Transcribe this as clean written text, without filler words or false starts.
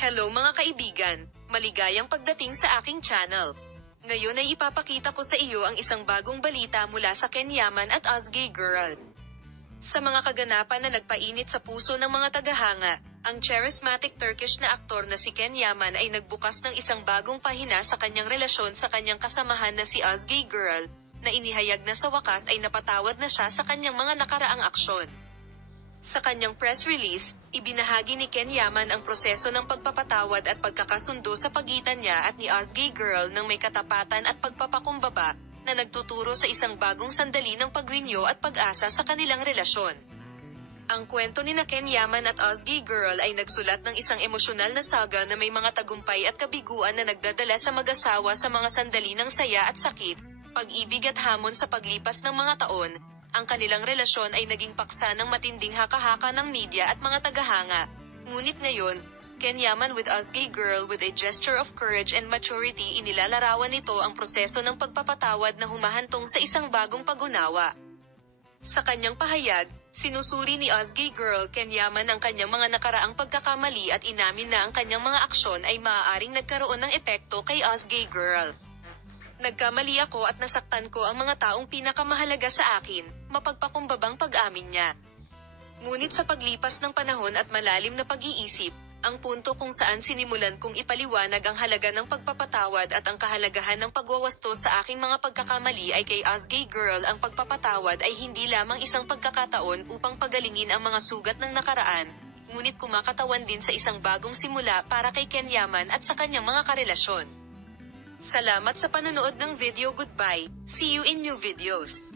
Hello mga kaibigan, maligayang pagdating sa aking channel. Ngayon ay ipapakita ko sa iyo ang isang bagong balita mula sa Ken Yaman at Özge Gürel. Sa mga kaganapan na nagpainit sa puso ng mga tagahanga, ang charismatic Turkish na aktor na si Ken Yaman ay nagbukas ng isang bagong pahina sa kanyang relasyon sa kanyang kasamahan na si Özge Gürel, na inihayag na sa wakas ay napatawad na siya sa kanyang mga nakaraang aksyon. Sa kanyang press release, ibinahagi ni Ken Yaman ang proseso ng pagpapatawad at pagkakasundo sa pagitan niya at ni Özge Gürel ng may katapatan at pagpapakumbaba, na nagtuturo sa isang bagong sandali ng pagrinyo at pag-asa sa kanilang relasyon. Ang kwento ni Ken Yaman at Özge Gürel ay nagsulat ng isang emosyonal na saga na may mga tagumpay at kabiguan na nagdadala sa mag-asawa sa mga sandali ng saya at sakit, pag-ibig at hamon sa paglipas ng mga taon. Ang kanilang relasyon ay naging paksa ng matinding haka-haka ng media at mga tagahanga. Ngunit ngayon, Ken Yaman with Özge Gürel with a gesture of courage and maturity, inilalarawan nito ang proseso ng pagpapatawad na humahantong sa isang bagong pag-unawa. Sa kanyang pahayag, sinusuri ni Özge Gürel Ken Yaman ang kanyang mga nakaraang pagkakamali at inamin na ang kanyang mga aksyon ay maaaring nagkaroon ng epekto kay Özge Gürel. Nagkamali ako at nasaktan ko ang mga taong pinakamahalaga sa akin, mapagpakumbabang pag-amin niya. Ngunit sa paglipas ng panahon at malalim na pag-iisip, ang punto kung saan sinimulan kong ipaliwanag ang halaga ng pagpapatawad at ang kahalagahan ng pagwawasto sa aking mga pagkakamali ay kay Özge Gürel. Ang pagpapatawad ay hindi lamang isang pagkakataon upang pagalingin ang mga sugat ng nakaraan, ngunit kumakatawan din sa isang bagong simula para kay Ken Yaman at sa kanyang mga karelasyon. Salamat sa panonood ng video. Goodbye. See you in new videos.